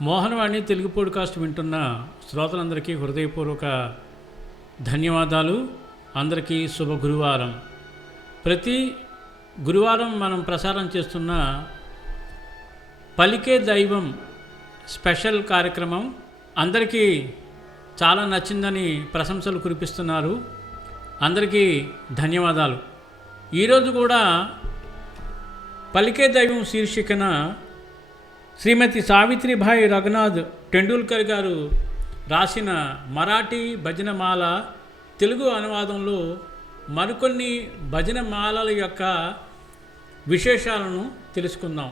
Mohanavani Telugu podcast వింటున్న శ్రోతలందరికీ హృదయపూర్వక ధన్యవాదాలు. అందరికీ శుభ గురువారం. ప్రతి గురువారం మనం ప్రసారం చేస్తున్న పలికే దైవం స్పెషల్ కార్యక్రమం అందరికీ చాలా నచ్చిందని ప్రశంసలు కురిపిస్తున్నారు. అందరికీ ధన్యవాదాలు. ఈరోజు కూడా పలికే దైవం శీర్షికన శ్రీమతి సావిత్రిభాయి రఘునాథ్ టెండూల్కర్ గారు రాసిన మరాఠీ భజనమాల తెలుగు అనువాదంలో మరికొన్ని భజనమాలల యొక్క విశేషాలను తెలుసుకుందాం.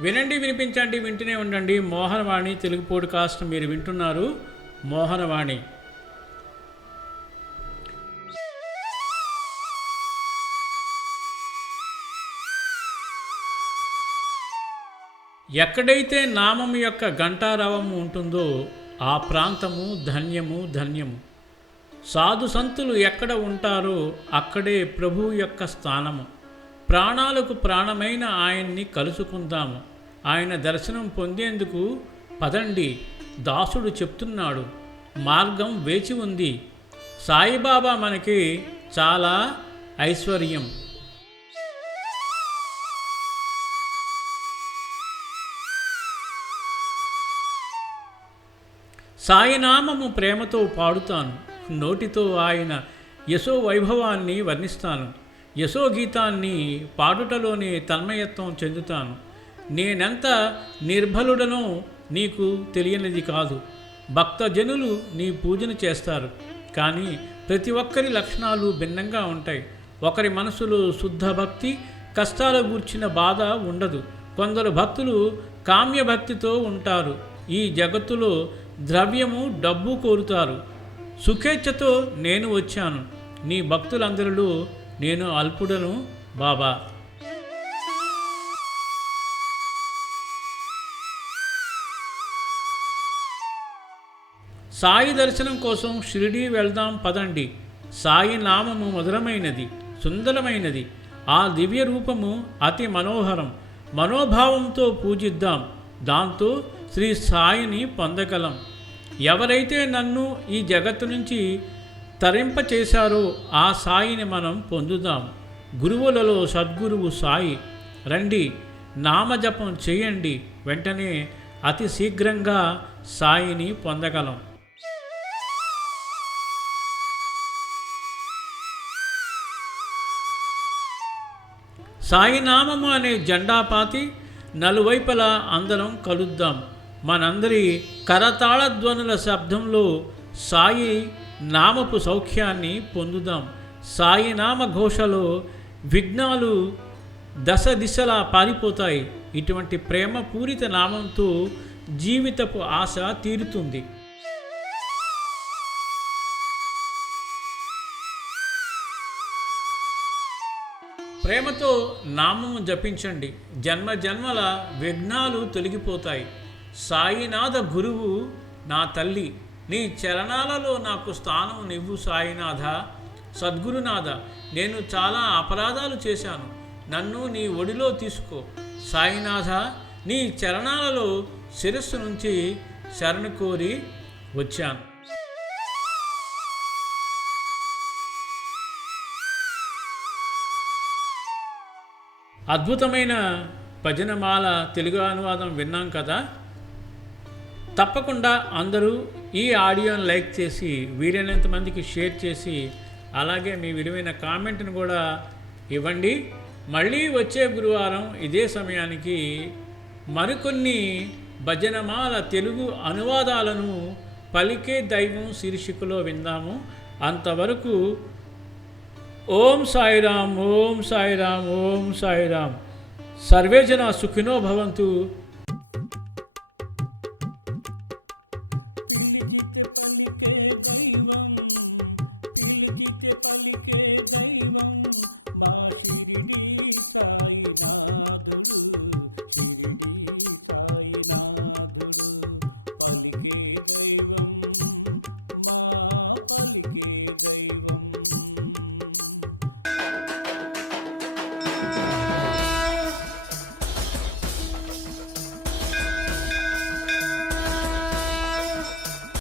వినండి వినిపించండి వింటూనే ఉండండి. మోహనవాణి తెలుగు పోడ్కాస్ట్ మీరు వింటున్నారు. మోహనవాణి. ఎక్కడైతే నామం యొక్క ఘంటారవము ఉంటుందో ఆ ప్రాంతము ధన్యము ధన్యము. సాధు సంతులు ఎక్కడ ఉంటారో అక్కడే ప్రభు యొక్క స్థానము. ప్రాణాలకు ప్రాణమైన ఆయన్ని కలుసుకుందాము. ఆయన దర్శనం పొందేందుకు పదండి దాసుడు చెప్తున్నాడు మార్గం వేచి ఉంది. సాయిబాబా మనకి చాలా ఐశ్వర్యం. సాయినామము ప్రేమతో పాడుతాను. నోటితో ఆయన యశో వైభవాన్ని వర్ణిస్తాను. యశో గీతాన్ని పాడుటలోనే తన్మయత్వం చెందుతాను. నేనెంత నిర్బలుడనో నీకు తెలియనిది కాదు. భక్తజనులు నీ పూజను చేస్తారు. కానీ ప్రతి ఒక్కరి లక్షణాలు భిన్నంగా ఉంటాయి. ఒకరి మనసులో శుద్ధ భక్తి కష్టాల గూర్చిన బాధ ఉండదు. కొందరు భక్తులు కామ్య భక్తితో ఉంటారు. ఈ జగత్తులో ద్రవ్యము డబ్బు కోరుతారు. సుఖేచ్ఛతో నేను వచ్చాను. నీ భక్తులందరిలో నేను అల్పుడను బాబా. సాయి దర్శనం కోసం షిరిడీ వెళ్దాం పదండి. సాయి నామము మధురమైనది సుందరమైనది. ఆ దివ్య రూపము అతి మనోహరం. మనోభావంతో పూజిద్దాం. దాంతో శ్రీ సాయిని పొందగలం. ఎవరైతే నన్ను ఈ జగత్తు నుంచి తరింప చేశారో ఆ సాయిని మనం పొందుదాం. గురువులలో సద్గురువు సాయి. రండి నామజపం చేయండి. వెంటనే అతి శీఘ్రంగా సాయిని పొందగలం. సాయినామము అనే జెండాపాతి నలువైపులా అందరం కలుద్దాం. మనందరి కరతాళధ్వనుల శబ్దంలో సాయి నామపు సౌఖ్యాన్ని పొందుదాం. సాయి నామ ఘోషలో విఘ్నాలు దశ దిశలా పారిపోతాయి. ఇటువంటి ప్రేమ పూరిత నామంతో జీవితపు ఆశ తీరుతుంది. ప్రేమతో నామము జపించండి. జన్మ జన్మల విఘ్నాలు తొలగిపోతాయి. సాయినాథ గురువు నా తల్లి నీ చరణాలలో నాకు స్థానం నివ్వు సాయినాథ. సద్గురునాథ నేను చాలా అపరాధాలు చేశాను. నన్ను నీ ఒడిలో తీసుకో. సాయినాథ నీ చరణాలలో శిరస్సు నుంచి శరణు కోరి వచ్చాను. అద్భుతమైన భజనమాల తెలుగు అనువాదం విన్నాం కదా? తప్పకుండా అందరూ ఈ ఆడియోని లైక్ చేసి వీలైనంత మందికి షేర్ చేసి అలాగే మీ విలువైన కామెంట్ని కూడా ఇవ్వండి. మళ్ళీ వచ్చే గురువారం ఇదే సమయానికి మరికొన్ని భజనమాల తెలుగు అనువాదాలను పలికే దైవం శీర్షికలో విందాము. అంతవరకు ఓం సాయిరామ్ ఓం సాయిరామ్ ఓం సాయిరామ్. సర్వేజన సుఖినో భవంతు.